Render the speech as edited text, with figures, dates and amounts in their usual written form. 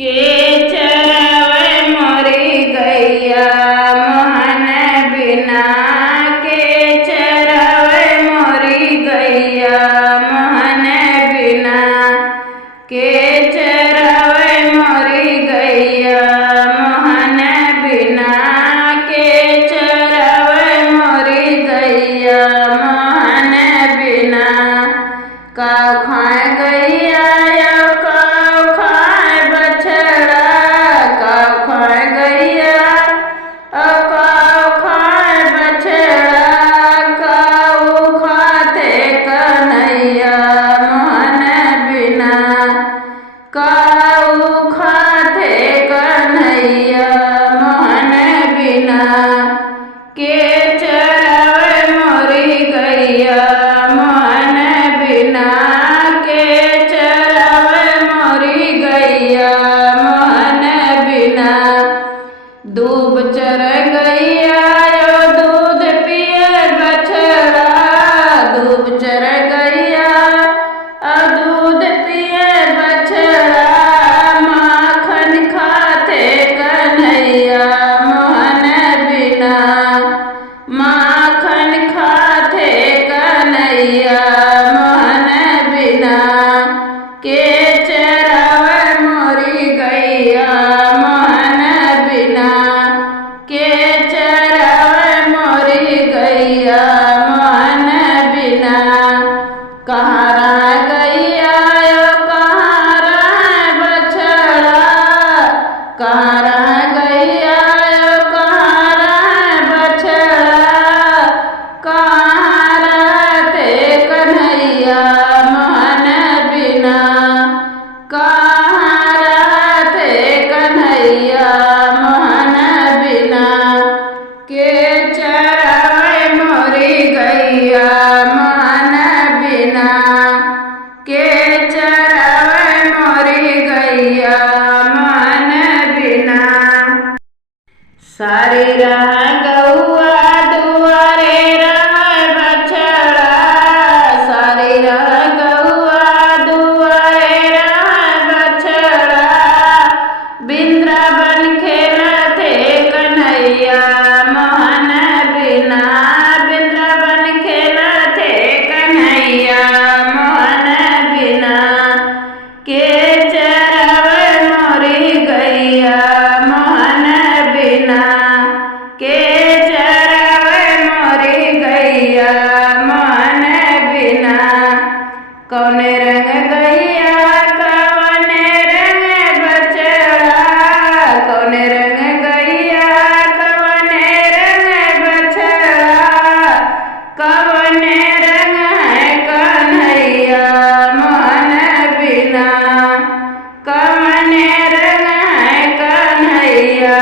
के चरवे मोरी गैया मोहन बिना के चरवे मोरी गैया मोहन बिना के चरवे मोरी गैया मोहन बिना के चरवे मोरी गैया मोहन बिना का खाए गैया दूब चर गैया यो दूध पिए बछड़ा दूब चर गैया दूध पिए बछड़ा माखन खाते कन्हैया मोहन बिना माखन खाते कन्हैया मोहन बिना के चरावे मोरी गैया मोहन बिना के चरावे मोरी गैया मोहन बिना कहाँ रह गैया यो कहाँ रह बछड़ा कहाँ रह गैया यो कहाँ रह बछड़ा कहाँ रहते कन्हैया मोहन बिना कहाँ रहते कन्हैया मोहन बिना के चरावे मोरी गैया मोहन बिना के चरावे मोरी गैया मोहन बिना सारी रह गौआ दुआरे रह बछड़ा सारी रह गौआ दुआरे रह बछड़ा बिंद्रावन खेलते कन्हैया मोहन बिना बिंद्रावन खेलते कन्हैया मोहन बिना के चरावे मोरी गैया मोहन बिना के चरावे मोरी गैया मोहन बिना कौने रंग गैया कौने रंग बछड़ा कौने रंग गैया कौने रंग बछड़ा कौने रंग है कन्हैया मोहन बिना कौने रंग है कन्हैया